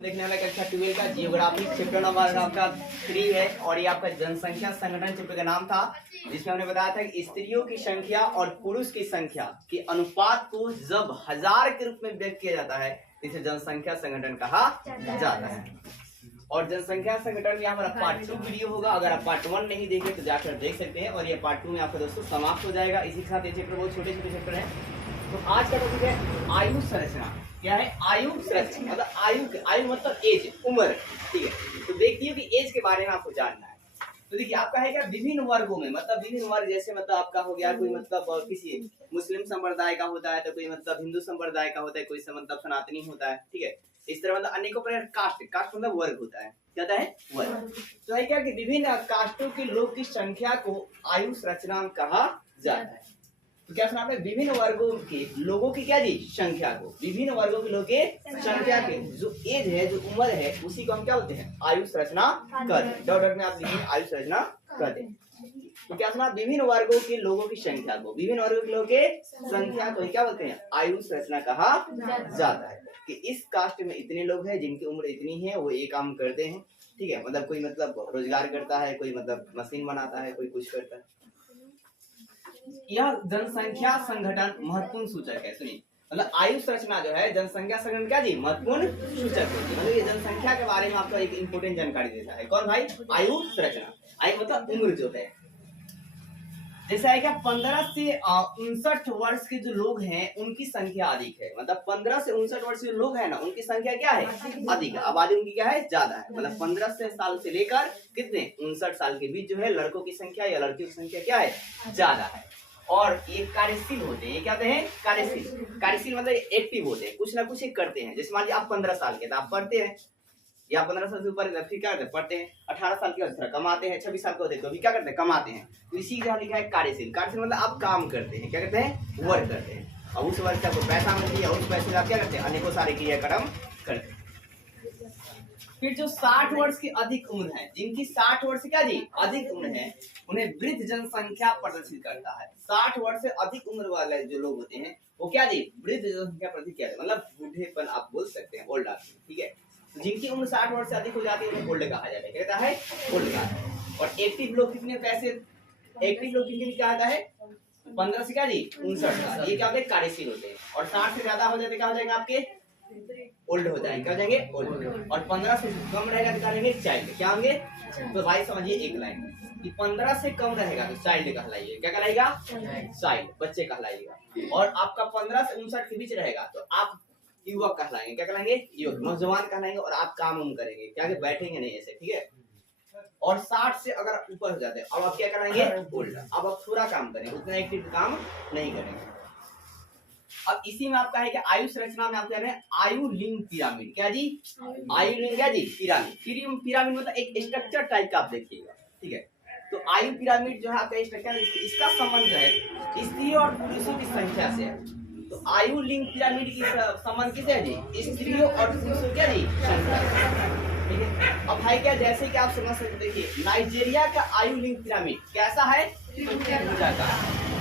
देखने वाला कक्षा 12 का जियोग्राफी चैप्टर नंबर आपका 3 है और ये आपका जनसंख्या संगठन चैप्टर का नाम था, जिसमें हमने बताया था कि स्त्रियों की संख्या और पुरुष की संख्या के अनुपात को जब 1000 के रूप में व्यक्त किया जाता है इसे जनसंख्या संगठन कहा जाता है। और जनसंख्या संगठन में हमारा पार्ट 2 वीडियो होगा, अगर आप पार्ट 1 नहीं देखे तो जाकर देख सकते हैं। और ये पार्ट 2 में आपका दोस्तों समाप्त हो जाएगा। इसी के साथ ये चैप्टर बहुत छोटे छोटे चैप्टर है। तो आज का टॉपिक है आयु संरचना। क्या है आयु संरचना? मतलब आयु मतलब एज, उम्र। ठीक है, तो देखिए कि एज के बारे में आपको जानना है। तो देखिए आपका है क्या विभिन्न वर्गों में, मतलब विभिन्न वर्ग जैसे मतलब आपका हो गया कोई मतलब किसी मुस्लिम संप्रदाय का होता है, तो कोई मतलब हिंदू संप्रदाय का होता है, कोई मतलब सनातनी होता है। ठीक है, इस तरह मतलब अनेकों प्रकार कास्ट मतलब वर्ग होता है। क्या होता है? वर्ग। तो है क्या कि विभिन्न कास्टों के लोग की संख्या को आयु संरचना कहा जाता है। तो क्या सुना आपने? विभिन्न वर्गों के लोगों की क्या जी संख्या को, विभिन्न वर्गों के लोगों के संख्या के जो एज है, जो उम्र है, उसी को हम क्या बोलते हैं? आयु संरचना कहते हैं। डॉट में आप लिखेंगे आयु संरचना कहते हैं। तो क्या सुना? विभिन्न वर्गों के लोगों की संख्या को, विभिन्न वर्गों के लोगों के संख्या को क्या बोलते हैं? आयु संरचना कहा जाता है। कि इस कास्ट में इतने लोग हैं जिनकी उम्र इतनी है, वो ये काम करते हैं। ठीक है, मतलब कोई मतलब रोजगार करता है, कोई मतलब मशीन बनाता है, कोई कुछ करता है। यह जनसंख्या संगठन महत्वपूर्ण सूचक है। सुनिए, मतलब आयु संरचना जो है जनसंख्या संगठन क्या जी महत्वपूर्ण सूचक है। मतलब ये जनसंख्या के बारे में आपको एक इंपोर्टेंट जानकारी देता है। कौन भाई? आयु संरचना। आयु मतलब उम्र जो है। जैसा है क्या 15 से 59 वर्ष के जो लोग हैं उनकी संख्या अधिक है। मतलब 15 से 59 वर्ष के लोग हैं ना, उनकी संख्या क्या है? अधिक है। आबादी उनकी क्या है? ज्यादा है। मतलब 15 से साल से लेकर कितने 59 साल के बीच जो है लड़कों की संख्या या लड़कियों की संख्या क्या है? ज्यादा है। और ये कार्यशील होते हैं। ये क्या होते हैं? कार्यशील। कार्यशील मतलब एक्टिव होते हैं, कुछ ना कुछ एक करते हैं। जैसे मान लीजिए आप 15 साल के तो आप पढ़ते हैं, या 15 साल से ऊपर फिर क्या करते हैं? पढ़ते हैं। 18 साल के होते हैं कमाते हैं, 26 साल के होते हैं तो भी क्या करते हैं? कमाते हैं। तो इसी जगह लिखा है कार्यशील। कार्यशील मतलब आप काम करते हैं। क्या करते हैं? वर्क करते हैं। और उस वर्क से आपको पैसा मिलती है और उस पैसे से आप क्या करते हैं? अनेकों सारे क्रियाक्रम करते हैं। फिर जो 60 वर्ष की अधिक उम्र है, जिनकी 60 वर्ष क्या जी अधिक उम्र है, उन्हें वृद्ध जनसंख्या प्रदर्शित करता है। 60 वर्ष से अधिक उम्र वाले जो लोग होते हैं वो क्या जी वृद्ध जनसंख्या प्रदर्शित करते हैं। मतलब बूढ़ेपन आप बोल सकते हैं, ओल्ड आदमी। ठीक है, तो जिनकी उम्र 60 वर्ष से अधिक हो जाती है उन्हें ओल्ड कहा जाता है। क्या कहता है? ओल्ड कहा है। और एक्टिव लोग कितने पैसे? एक्टिव लोग कितने कहा जाता है? 15 से क्या जी 59 साल, ये क्या होते हैं? कार्यशील होते हैं। और 60 से ज्यादा हो जाते क्या हो जाएंगे? आपके ओल्ड हो जाएंगे। क्या हो जाएंगे? ओल्ड। और 15 से कम रहेगा तो क्या रहेंगे? चाइल्ड। क्या होंगे? तो भाई समझिए एक लाइन कि 15 से कम रहेगा तो चाइल्ड कहलाइए। क्या कहलाएगा? चाइल्ड, बच्चे कहलाइएगा। और आपका 15 से 59 के बीच रहेगा तो आप युवक कहलाएंगे। क्या कहलाएंगे? युवक, नौजवान कहलाएंगे। और आप काम उम करेंगे, क्या बैठेंगे नहीं ऐसे। ठीक है, और 60 से अगर ऊपर हो जाते हैं अब आप क्या कराएंगे? ओल्ड। अब आप थोड़ा काम करेंगे, उतना एक्टिव काम नहीं करेंगे। अब इसी में आपका है कि आयु संरचना में आप कह रहे हैं आयु लिंग पिरामिड। क्या जी? आयु लिंग क्या जी? पिरामिड। पिरामिड मतलब एक स्ट्रक्चर टाइप का आप देखिएगा। ठीक है, तो आयु पिरामिड जो है आपका स्ट्रक्चर, इसका संबंध जो है स्त्री और पुरुषों की संख्या से है। तो आयु लिंग पिरामिड की संबंध किससे है जी? स्त्रियों और पुरुषों क्या जी संख्या। ठीक है, अब भाई क्या जैसे कि आप समझ सकते, देखिए नाइजीरिया का आयु लिंग पिरामिड कैसा है?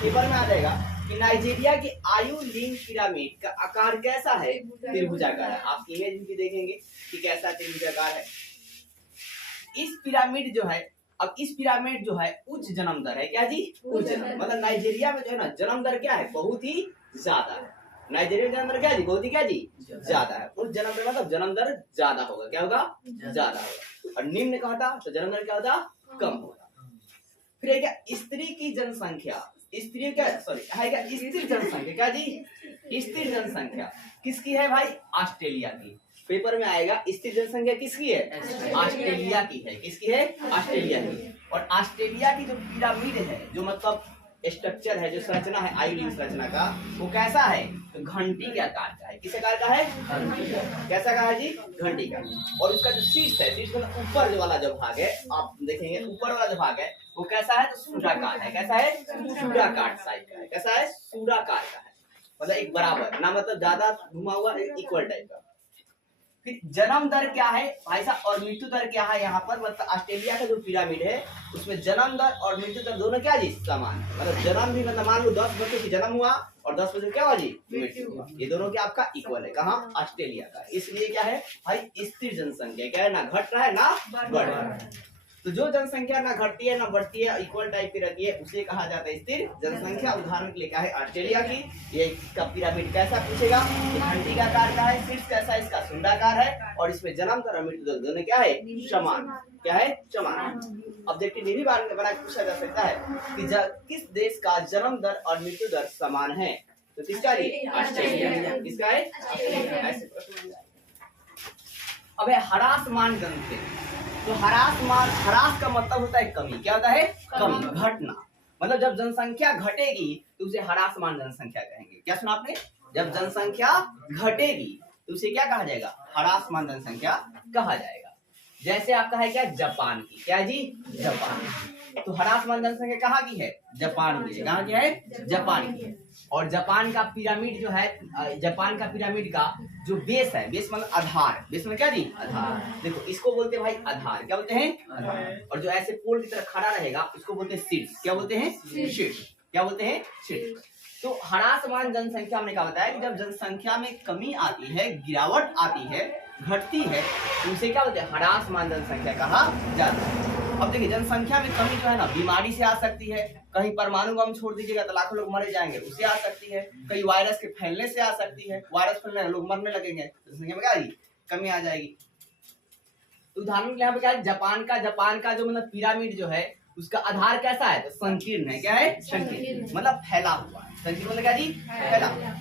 पेपर में आ जाएगा कि नाइजीरिया की आयु लिंग पिरामिड का आकार कैसा है? त्रिभुजाकार है। आप इमेज भी देखेंगे कि कैसा त्रिभुजाकार है। इस पिरामिड जो है, अब इस पिरामिड जो है उच्च जन्म दर है। क्या जी? उच्च जन्म, मतलब नाइजीरिया में जो है ना जन्म दर क्या है? बहुत ही ज्यादा है। नाइजीरिया में जन्म दर क्या जी? बहुत ही क्या जी ज्यादा है। उच्च जन्म दर मतलब जन्म दर ज्यादा होगा। क्या होगा? ज्यादा होगा। और निम्न का होता तो जन्म दर क्या होता? कम होगा। फिर क्या स्त्री की जनसंख्या, स्त्री क्या सॉरी है क्या स्थिर जनसंख्या। क्या जी? स्थिर जनसंख्या किसकी है भाई? ऑस्ट्रेलिया की। पेपर में आएगा स्थिर जनसंख्या किसकी है? ऑस्ट्रेलिया की है। किसकी है? ऑस्ट्रेलिया की। और ऑस्ट्रेलिया की जो पिरामिड है, जो मतलब स्ट्रक्चर है, जो संरचना है आयु लिंग संरचना का, वो कैसा है? तो घंटी के आकार का है। किस आकार का है? कैसा का है जी? घंटी का। और उसका जो शीर्ष है, शीर्ष मतलब ऊपर जो वाला जो भाग है, आप देखेंगे ऊपर वाला जो भाग है वो कैसा है? तो सूर्याकार है। कैसा है? सूर्याकार साइज का है। कैसा है? सूर्याकार का है। मतलब एक बराबर ना, मतलब ज्यादा घुमा हुआ, इक्वल टाइप का। फिर जन्म दर क्या है भाई साहब और मृत्यु दर क्या है यहाँ पर, मतलब ऑस्ट्रेलिया का जो पिरामिड है उसमें जन्म दर और मृत्यु दर दोनों क्या जी समान, मतलब जन्म भी मतलब मान लो 10 बच्चों की जन्म हुआ और 10 बच्चों क्या हुआ जी मृत्यु हुआ, ये दोनों क्या आपका इक्वल है, कहाँ ऑस्ट्रेलिया का। इसलिए क्या है भाई स्थिर जनसंख्या, क्या है ना घट रहा है ना बढ़ रहा है। तो जो जनसंख्या ना घटती है ना बढ़ती है इक्वल टाइप की रहती है उसे कहा जाता है स्थिर जनसंख्या। उदाहरण के लिए क्या है ऑस्ट्रेलिया की, ये इसका पिरामिड कैसा पूछेगा, घंटी का आकार का है, शीर्ष कैसा है इसका सुंडाकार है और इसमें जन्म दर और मृत्यु दर दोनों क्या है समान, क्या है समान। ऑब्जेक्टिव ये भी बना के पूछा जा सकता है कि किस देश का जन्म दर और मृत्यु दर समान है, तो किसका ऑस्ट्रेलिया, किसका है ऐसे प्रश्न। अब है ह्रासमान जनसंख्या, तो ह्रास का मतलब होता है कमी, क्या होता है कमी घटना, मतलब जब जनसंख्या घटेगी तो उसे ह्रासमान जनसंख्या कहेंगे। क्या सुना आपने, जब जनसंख्या घटेगी तो उसे क्या कहा जाएगा ह्रासमान जनसंख्या कहा जाएगा। जैसे आपका है क्या जापान की, क्या जी जापान, तो ह्रासमान जनसंख्या कहाँ की है जापान की, कहाँ की है जापान की है। और जापान का पिरामिड जो है, जापान का पिरामिड का जो बेस है, बेस मतलब आधार, बेस में क्या जी आधार, देखो इसको बोलते हैं भाई आधार, क्या बोलते हैं आधार। और जो ऐसे पोल की तरह खड़ा रहेगा उसको बोलते हैं शीर्ष, क्या बोलते हैं शीर्ष, क्या बोलते हैं शीर्ष। तो ह्रासमान जनसंख्या हमने कहा बताया कि जब जनसंख्या में कमी आती है, गिरावट आती है, घटती है, तो उसे क्या बोलते हैं ह्रासमान जनसंख्या कहा जाता है। अब देखिए जनसंख्या में कमी जो है ना बीमारी से आ सकती है, कहीं परमाणु बम छोड़ दीजिएगा तो लाखों लोग मरे जाएंगे उससे आ सकती है, कई वायरस के फैलने से आ सकती है, वायरस फैलने लोग मरने लगेंगे, जनसंख्या में क्या कमी आ जाएगी। तो उदाहरण के लिए यहाँ पे क्या है जापान का जो मतलब पिरामिड जो है उसका आधार कैसा है तो संकीर्ण है, क्या है संकीर्ण मतलब फैला हुआ है, संकीर्ण मतलब क्या जी फैला हुआ।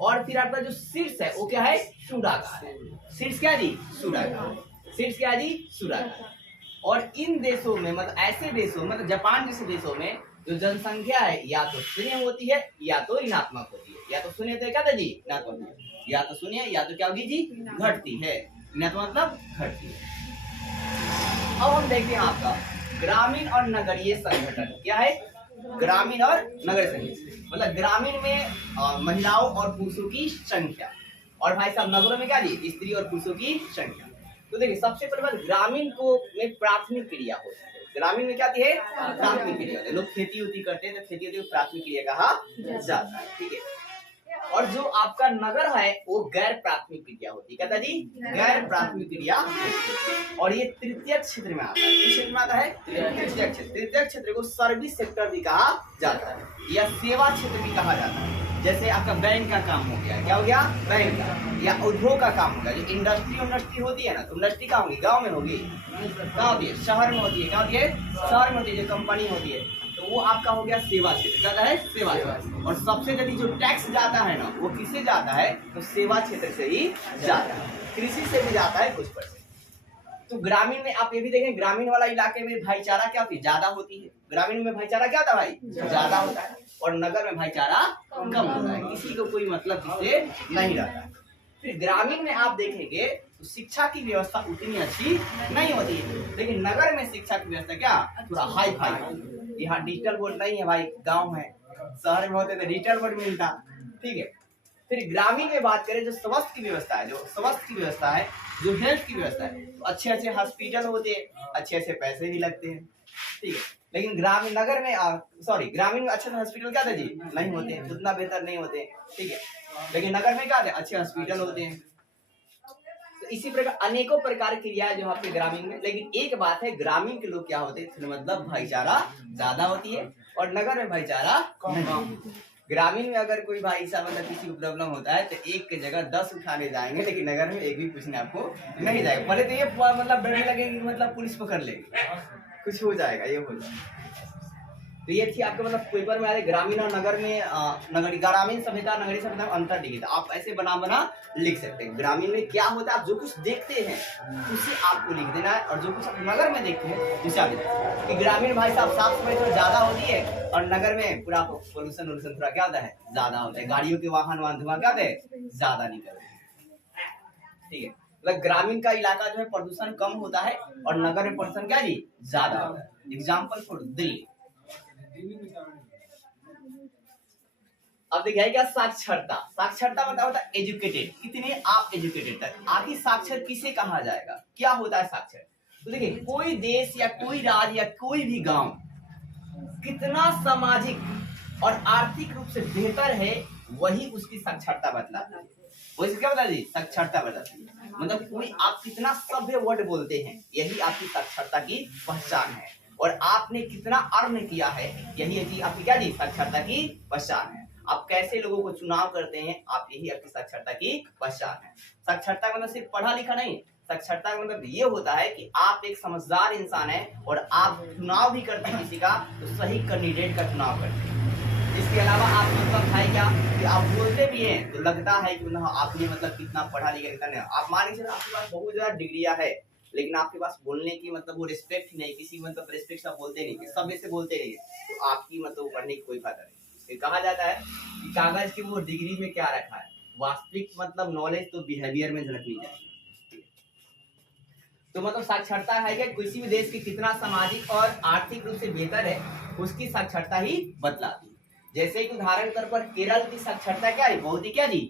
और फिर आपका जो शीर्ष है वो क्या है सूर्याकार है, शीर्ष क्या जी सूर्याकार, शीर्ष क्या जी सूर्याकार। और इन देशों में मतलब ऐसे देशों मतलब जापान जैसे देशों में जो जनसंख्या है या तो शून्य होती है या तो ऋणात्मक होती है, या तो शून्य तो क्या था जी ऋणात्मक, या तो शून्य या तो क्या होगी जी घटती है, ऋणात्मक मतलब घटती है। अब हम देखते हैं आपका ग्रामीण और नगरीय संगठन, क्या है ग्रामीण और नगरीय संगठन, मतलब ग्रामीण में महिलाओं और पुरुषों की संख्या और भाई साहब नगरों में क्या जी स्त्री और पुरुषों की संख्या। तो देखिए सबसे पहले बात ग्रामीण को में प्राथमिक क्रिया होती है, ग्रामीण में क्या होती है प्राथमिक क्रिया होती है, लोग खेती उती करते हैं तो खेती उती प्राथमिक क्रिया कहा जाता है, ठीक है। और जो आपका नगर है वो गैर प्राथमिक क्रिया होती है, कहता जी गैर प्राथमिक क्रिया, और ये तृतीय क्षेत्र में आता है, किस क्षेत्र में आता है तृतीय क्षेत्र। तृतीय क्षेत्र को सर्विस सेक्टर भी कहा जाता है या सेवा क्षेत्र भी कहा जाता है। जैसे आपका बैंक का काम हो गया, क्या हो गया बैंक का, या उद्योग का काम हो गया, जो इंडस्ट्री होती है ना तो इंडस्ट्री कहाँ होगी गाँव में होगी, कहाँ होती है शहर में होती है, क्या होती है शहर में होती है, जो कंपनी होती है तो वो आपका हो गया सेवा क्षेत्र, क्या है सेवा क्षेत्र। और सबसे जल्दी जो टैक्स जाता है ना वो किससे जाता है तो सेवा क्षेत्र से ही जाता है, कृषि से भी जाता है कुछ परसेंट। तो ग्रामीण में आप ये भी देखें ग्रामीण वाला इलाके में भाईचारा क्या होती है ज्यादा होती है, ग्रामीण में भाईचारा क्या होता है भाई ज्यादा होता है, और नगर में भाईचारा कम होता है, किसी को कोई मतलब इससे नहीं रहता है। फिर ग्रामीण में आप देखेंगे तो शिक्षा की व्यवस्था उतनी अच्छी नहीं होती है, लेकिन नगर में शिक्षा की व्यवस्था क्या थोड़ा हाई फाई, यहाँ डिजिटल बोर्ड नहीं है भाई, गांव है, शहर में होते तो डिजिटल बोर्ड मिलता, ठीक है। फिर ग्रामीण में बात करें जो स्वास्थ्य की व्यवस्था है, जो स्वास्थ्य की व्यवस्था है, जो हेल्थ की व्यवस्था है, तो अच्छे अच्छे हॉस्पिटल होते हैं, अच्छे अच्छे पैसे भी लगते हैं, ठीक है। लेकिन ग्रामीण नगर में ग्रामीण में अच्छे हॉस्पिटल क्या था जी नहीं होते हैं, उतना बेहतर नहीं होते, ठीक है। लेकिन नगर में क्या थे अच्छे हॉस्पिटल होते हैं। तो इसी प्रकार अनेकों प्रकार की क्रियाएं जो आपके ग्रामीण में, लेकिन एक बात है ग्रामीण के लोग क्या होते हैं मतलब भाईचारा ज्यादा होती है और नगर में भाईचारा कम। ग्रामीण में अगर कोई भाई साहब मतलब किसी को प्रॉब्लम होता है तो एक की जगह 10 उठाने जाएंगे, लेकिन नगर में एक भी पूछने आपको नहीं जाएगा। पहले तो ये मतलब डरने लगेगी मतलब पुलिस पकड़ लेगी, कुछ हो जाएगा, ये हो जाएगा। तो ये थी आपके मतलब पेपर में आ रहे ग्रामीण और नगर में ग्रामीण सभ्यता नगरीय सभ्यता में अंतर दिखता। आप ऐसे बना लिख सकते हैं ग्रामीण में क्या होता है, आप जो कुछ देखते हैं उसे आपको लिख देना है, और जो कुछ आप नगर में देखते हैं उसे आप लिखते कि ग्रामीण भाई साहब साफ सफाई थोड़ा ज्यादा होती है और नगर में पूरा पोल्यूशन थोड़ा क्या होता है ज्यादा होता है, गाड़ियों के वाहन धुआं क्या होते हैं ज्यादा निकलते हैं, ठीक है। मतलब ग्रामीण का इलाका जो है प्रदूषण कम होता है और नगर में प्रदूषण क्या जी ज्यादा होता है। एग्जाम्पल फॉर दिल्ली, अब देखिए क्या साक्षरता। साक्षरता मतलब होता है एजुकेटेड, कितने आप एजुकेटेड तक। आखिर साक्षर किसे कहा जाएगा, क्या होता है साक्षर? तो देखिए कोई देश या कोई राज्य या कोई भी गांव कितना सामाजिक और आर्थिक रूप से बेहतर है, वही उसकी साक्षरता बतलाती है। वही क्या बताती है? साक्षरता बताती है। मतलब कोई आप कितना सभ्य वर्ड बोलते हैं, यही आपकी साक्षरता की पहचान है। और आपने कितना अर्न किया है, यही आपकी क्या जी साक्षरता की पहचान है। आप कैसे लोगों को चुनाव करते हैं, आप यही आपकी साक्षरता की पहचान है। साक्षरता मतलब सिर्फ पढ़ा लिखा नहीं, साक्षरता का मतलब ये होता है कि आप एक समझदार इंसान है और आप चुनाव भी करते हैं किसी का, तो सही कैंडिडेट का चुनाव करते हैं। इसके अलावा आप मतलब है क्या कि आप बोलते भी हैं तो लगता है कि आपने मतलब कितना पढ़ा लिखा कितना नहीं। आप मान लीजिए आपके पास बहुत ज्यादा डिग्रियां है, लेकिन आपके पास बोलने की मतलब वो रिस्पेक्ट नहीं, किसी मतलब रिस्पेक्ट से बोलते नहीं, सभ्य से बोलते नहीं, तो आपकी मतलब पढ़ने की कोई फायदा नहीं। कहा जाता है कि कागज की वो डिग्री में क्या रखा है, वास्तविक मतलब नॉलेज तो बिहेवियर में झलकनी चाहिए। तो मतलब साक्षरता है कि किसी भी देश की कितना सामाजिक और आर्थिक रूप से बेहतर है, उसकी साक्षरता ही बतलाती है। जैसे कि उदाहरण के तौर पर केरल की साक्षरता क्या है, बहुत ही क्या जी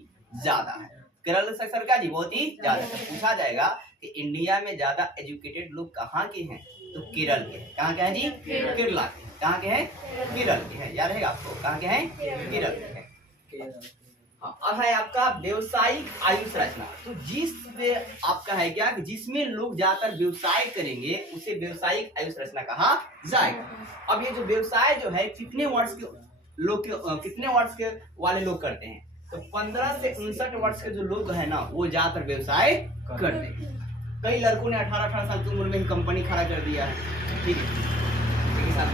ज्यादा है। केरल की साक्षरता क्या जी बहुत ही ज्यादा है। पूछा जाएगा कि इंडिया में ज्यादा एजुकेटेड लोग कहाँ के हैं, तो केरल के। कहाँ के हैं जी? केरला के। कहाँ के हैं? केरल के हैं। याद रहेगा आपको, कहाँ के हैं? केरल के हैं। अब है आपका व्यवसायिक आयु संरचना। तो जिस आपका है क्या, जिसमें लोग ज्यादातर व्यवसाय करेंगे उसे व्यवसायिक आयु संरचना कहा जाएगा। अब ये जो व्यवसाय जो है कितने वर्ष के लोग कितने वर्ष के वाले लोग करते हैं, तो 15 से 59 वर्ष के जो लोग है ना, वो ज्यादातर व्यवसाय करते हैं। कई लड़कों ने 18 साल की उम्र में ही कंपनी खड़ा कर दिया है। ठीक है,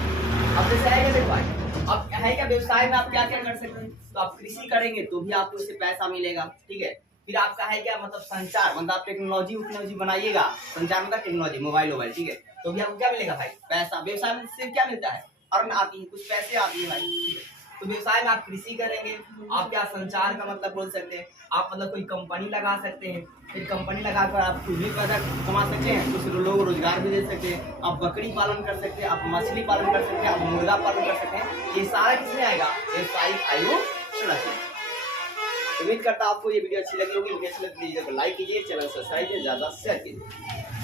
अब जैसे है देखो भाई, अब है क्या व्यवसाय में आप क्या क्या कर सकते हैं, तो आप कृषि करेंगे तो भी आपको इससे पैसा मिलेगा। ठीक है, फिर आपका है क्या मतलब संचार, मतलब आप टेक्नोलॉजी बनाइएगा, संचार मतलब टेक्नोलॉजी मोबाइल, ठीक है, तो भी आपको क्या मिलेगा भाई, पैसा। व्यवसाय में सिर्फ क्या मिलता है, अर्न आती है, कुछ पैसे आती है भाई। तो व्यवसाय में आप कृषि करेंगे, आप क्या संचार का मतलब बोल सकते हैं, आप मतलब कोई कंपनी लगा सकते हैं, फिर कंपनी लगाकर आप खुद भी पैसा कमा सकते हैं, दूसरे लोगों को रोजगार भी दे सकते हैं। आप बकरी पालन कर सकते हैं, आप मछली पालन कर सकते हैं, आप मुर्गा पालन कर सकते हैं। ये सारा किसमें आएगा, व्यवसायिक आयु संरचना। उम्मीद करता हूं आपको ये वीडियो अच्छी लगी होगी। वीडियो अच्छी लगी तो लाइक कीजिए, चैनल सब्सक्राइब कीजिए, ज्यादा शेयर कीजिए।